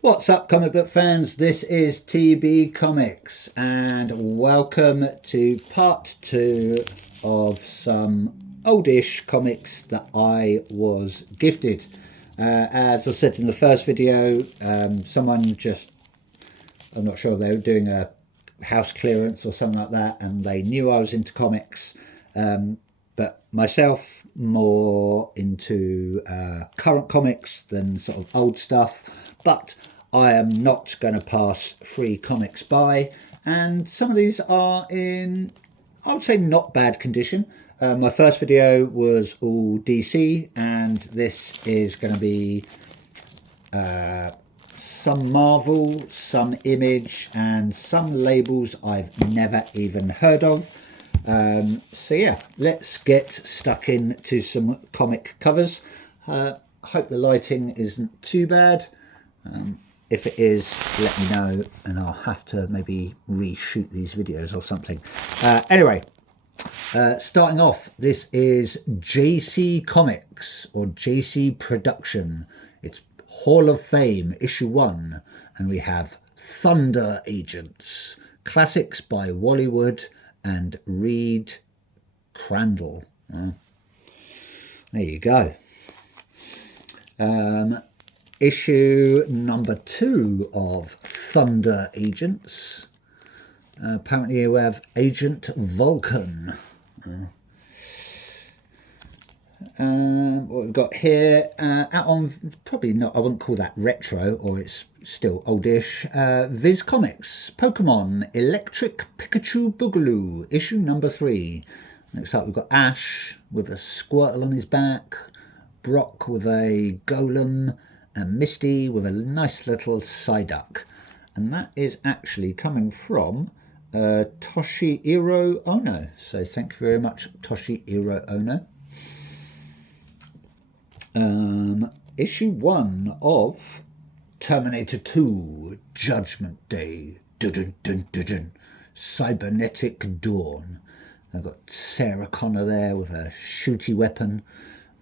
What's up, comic book fans? This is TB Comics, and welcome to part 2 of some oldish comics that I was gifted. As I said in the first video, someone just, I'm not sure, they were doing a house clearance or something like that, and they knew I was into comics. But myself, more into current comics than sort of old stuff. But I am not going to pass free comics by. And some of these are in, I would say, not bad condition. My first video was all DC, and this is going to be some Marvel, some Image, and some labels I've never even heard of. So yeah, let's get stuck into some comic covers. Hope the lighting isn't too bad. If it is, let me know and I'll have to maybe reshoot these videos or something. Anyway, starting off, this is JC Comics or JC Production. It's Hall of Fame issue 1, and we have Thunder Agents, classics by Wally Wood and Reed Crandall. There you go. Issue number 2 of Thunder Agents. Apparently we have Agent Vulcan. What we've got here, out on, probably not, I wouldn't call that retro, or it's still oldish. Viz Comics, Pokemon Electric Pikachu Boogaloo, issue number 3. Next up we've got Ash with a Squirtle on his back, Brock with a Golem, and Misty with a nice little Psyduck. And that is actually coming from Toshihiro Ono. So thank you very much, Toshihiro Ono. Issue 1 of Terminator 2 Judgment Day. Dun, dun, dun, dun. Cybernetic Dawn. I've got Sarah Connor there with a shooty weapon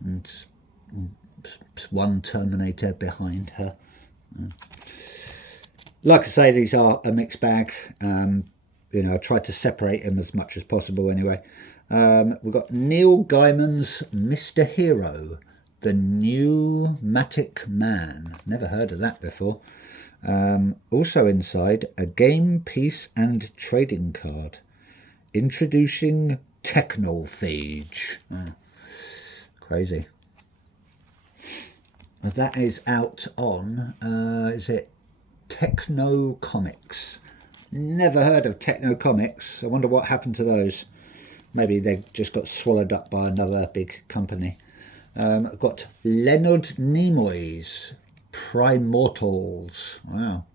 and one Terminator behind her. Like I say, these are a mixed bag. I tried to separate them as much as possible anyway. We've got Neil Gaiman's Mr. Hero, The Pneumatic Man. Never heard of that before. Also inside, a game, piece and trading card. Introducing Technophage. Crazy. That is out on, is it Techno Comics? Never heard of Techno Comics. I wonder what happened to those. Maybe they just got swallowed up by another big company. I've got Leonard Nimoy's Primortals. Wow.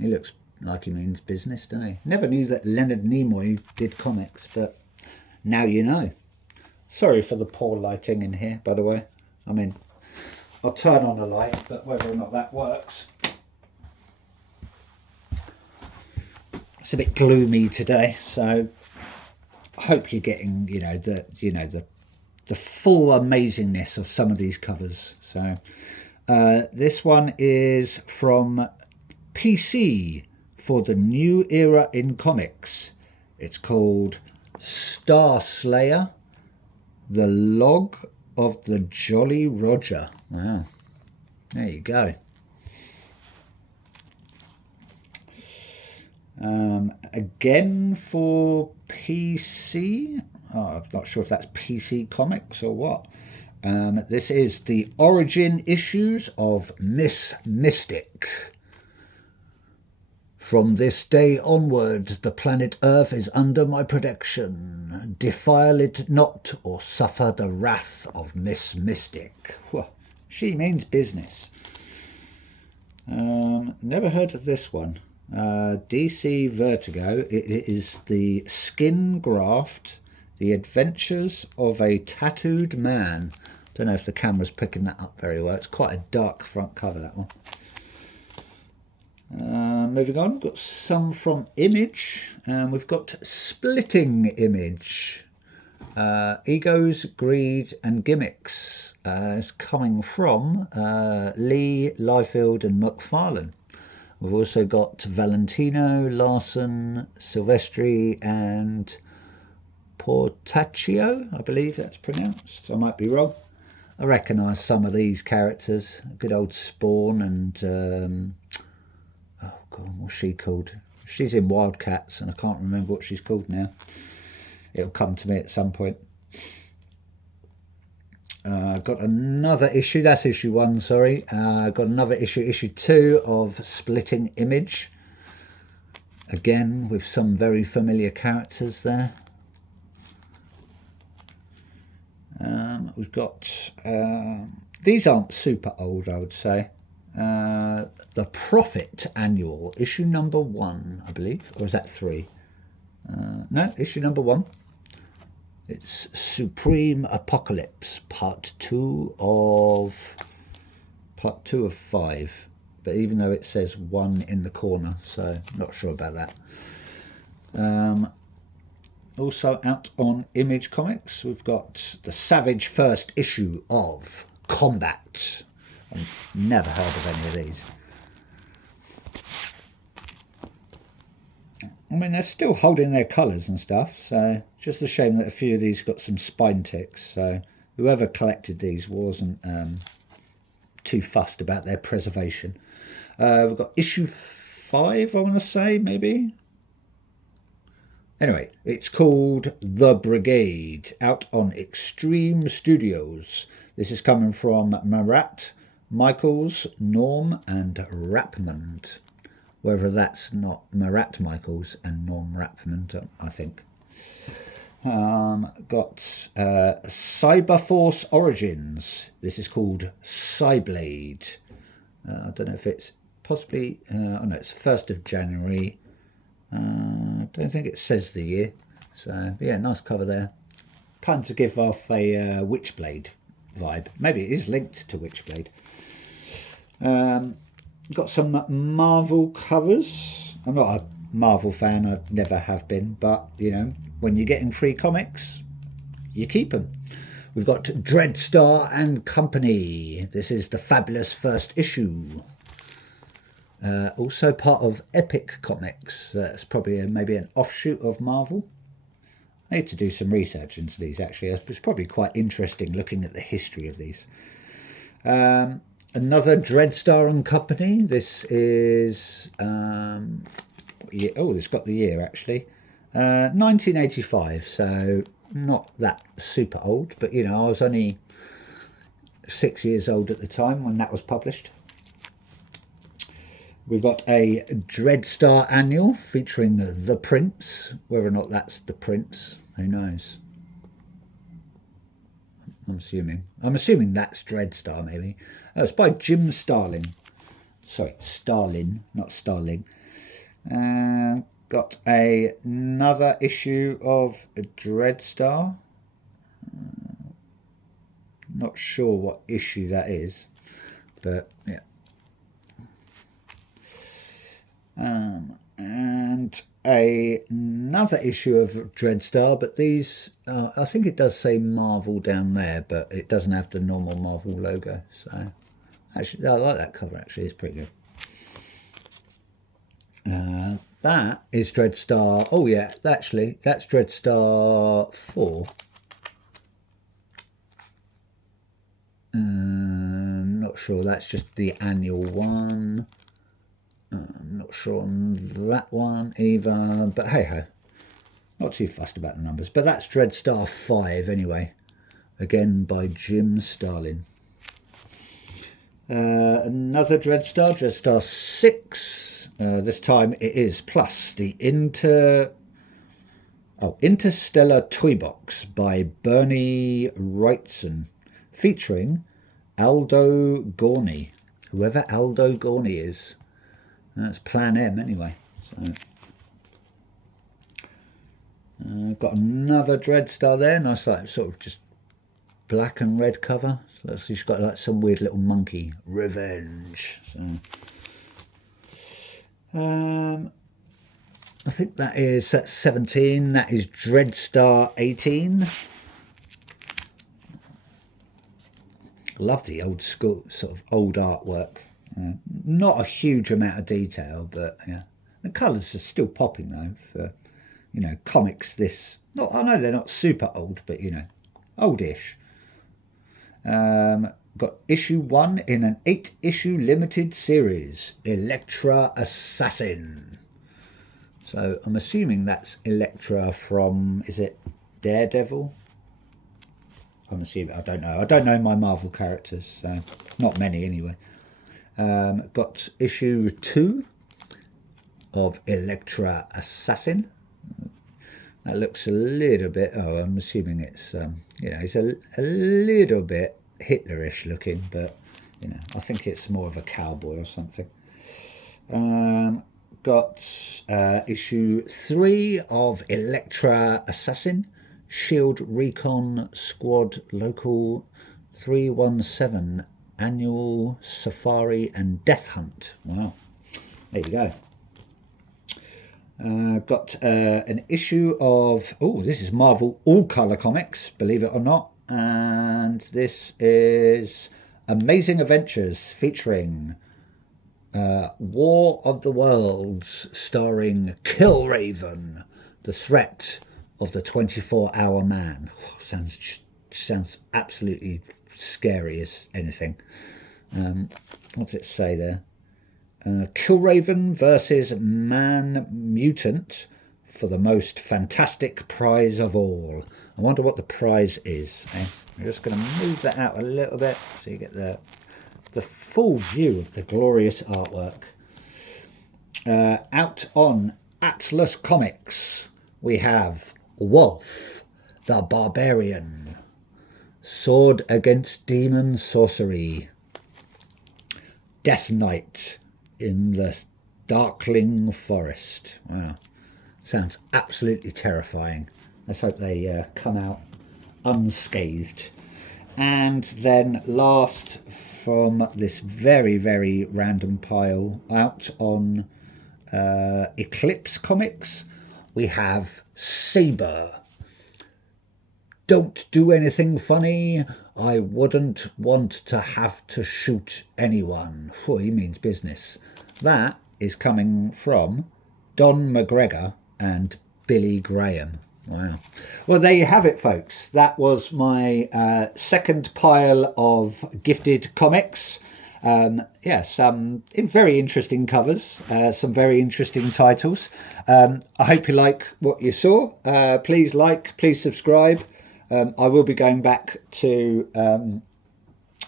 He looks like he means business, doesn't he? Never knew that Leonard Nimoy did comics, but now you know. Sorry for the poor lighting in here, by the way. I mean, I'll turn on the light, but whether or not that works. It's a bit gloomy today, so I hope you're getting, the full amazingness of some of these covers. So this one is from PC for the new era in comics. It's called Star Slayer, The Log of the Jolly Roger. Wow, there you go. Again for PC. I'm not sure if that's PC Comics or what. This is the origin issues of Miss Mystic. From this day onward, the planet Earth is under my protection. Defile it not, or suffer the wrath of Miss Mystic. Well, she means business. Never heard of this one. DC Vertigo. It is the Skin Graft, The Adventures of a Tattooed Man. Don't know if the camera's picking that up very well. It's quite a dark front cover, that one. Moving on, we've got some from Image, and we've got Splitting Image. Egos, Greed and Gimmicks is coming from Lee, Liefeld and McFarlane. We've also got Valentino, Larson, Silvestri and Portaccio, I believe that's pronounced. I might be wrong. I recognise some of these characters. Good old Spawn and oh god, what's she called? She's in Wildcats and I can't remember what she's called now. It'll come to me at some point. Got another issue, that's issue 1, sorry. Got another issue, issue 2 of Splitting Image. Again, with some very familiar characters there. We've got, these aren't super old, I would say. The Prophet Annual, issue number 1, I believe. Or is that 3? No, issue number 1. It's Supreme Apocalypse, part 2 of 5. But even though it says 1 in the corner, so not sure about that. Also out on Image Comics, we've got the Savage first issue of Combat. I've never heard of any of these. I mean, they're still holding their colours and stuff, so just a shame that a few of these got some spine ticks. So whoever collected these wasn't too fussed about their preservation. We've got issue 5, I want to say, maybe. Anyway, it's called The Brigade, out on Extreme Studios. This is coming from Marat, Michaels, Norm and Rapmond. Whether that's not Marat Michaels and Norm Rapmond, I think. Got Cyberforce Origins. This is called Cyblade. I don't know if it's possibly, oh no, it's 1st of January. I don't think it says the year. So, yeah, nice cover there. Kind of give off a Witchblade vibe. Maybe it is linked to Witchblade. Got some Marvel covers. I'm not a Marvel fan, I never have been, but you know, when you're getting free comics, you keep them. We've got Dreadstar and Company. This is the fabulous first issue. Also part of Epic Comics. That's probably maybe an offshoot of Marvel. I need to do some research into these actually. It's probably quite interesting looking at the history of these. Another Dreadstar and Company. This is, it's got the year actually. 1985, so not that super old, but you know, I was only 6 years old at the time when that was published. We've got a Dreadstar Annual featuring The Prince. Whether or not that's The Prince, who knows? I'm assuming that's Dreadstar, maybe. It's by Jim Starlin. Sorry, Starlin, not Starling. Got another issue of Dreadstar. Not sure what issue that is, but yeah. And another issue of Dreadstar, but these, I think it does say Marvel down there, but it doesn't have the normal Marvel logo. So actually, I like that cover, actually, it's pretty good. That is Dreadstar. Oh yeah, actually, that's Dreadstar 4. Not sure, that's just the annual one. I'm not sure on that one either, but hey ho, not too fussed about the numbers. But that's Dreadstar 5 anyway, again by Jim Starlin. Another Dreadstar 6. This time it is plus the Interstellar Toy Box by Bernie Wrightson, featuring Aldo Gorney, whoever Aldo Gorney is. That's Plan M anyway. So, got another Dreadstar there. Nice, like sort of just black and red cover. So she's got like some weird little monkey. Revenge. So, I think that's 17. That is Dreadstar 18. Love the old school sort of old artwork. Not a huge amount of detail, but yeah, the colours are still popping though for, you know, comics this. Not, I know they're not super old, but you know, oldish. Got issue 1 in an 8-issue limited series, Elektra Assassin. So I'm assuming that's Elektra from, is it Daredevil? I'm assuming, I don't know. I don't know my Marvel characters, so not many anyway. Got issue 2 of Elektra Assassin. That looks a little bit, oh, I'm assuming it's, you know, it's a little bit Hitlerish looking, but, you know, I think it's more of a cowboy or something. Got issue 3 of Elektra Assassin, Shield Recon Squad Local 317 Annual Safari and Death Hunt. Wow, there you go. Got an issue of, oh, this is Marvel All-Color Comics, believe it or not. And this is Amazing Adventures featuring War of the Worlds, starring Killraven, the threat of the 24-hour man. Sounds absolutely scary as anything. What does it say there? Killraven versus Man Mutant for the most fantastic prize of all. I wonder what the prize is. I'm just going to move that out a little bit so you get the full view of the glorious artwork. Out on Atlas Comics, we have Wolf, the Barbarian, Sword Against Demon Sorcery, Death Knight in the Darkling Forest. Wow, sounds absolutely terrifying. Let's hope they come out unscathed. And then last from this very, very random pile, out on Eclipse Comics, we have Saber. Don't do anything funny. I wouldn't want to have to shoot anyone. Oh, he means business. That is coming from Don McGregor and Billy Graham. Wow. Well, there you have it, folks. That was my second pile of gifted comics. Yeah, some very interesting covers, some very interesting titles. I hope you like what you saw. Please like, please subscribe. I will be going back to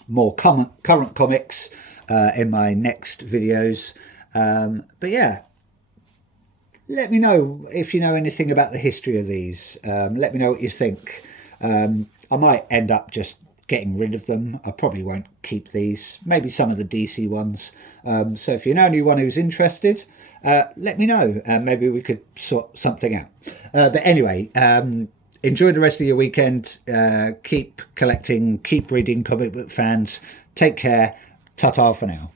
more current comics in my next videos. But yeah, let me know if you know anything about the history of these. Let me know what you think. I might end up just getting rid of them. I probably won't keep these, maybe some of the DC ones. So if you know anyone who's interested, let me know. Maybe we could sort something out. But anyway, enjoy the rest of your weekend. Keep collecting, keep reading, comic book fans. Take care. Ta-ta for now.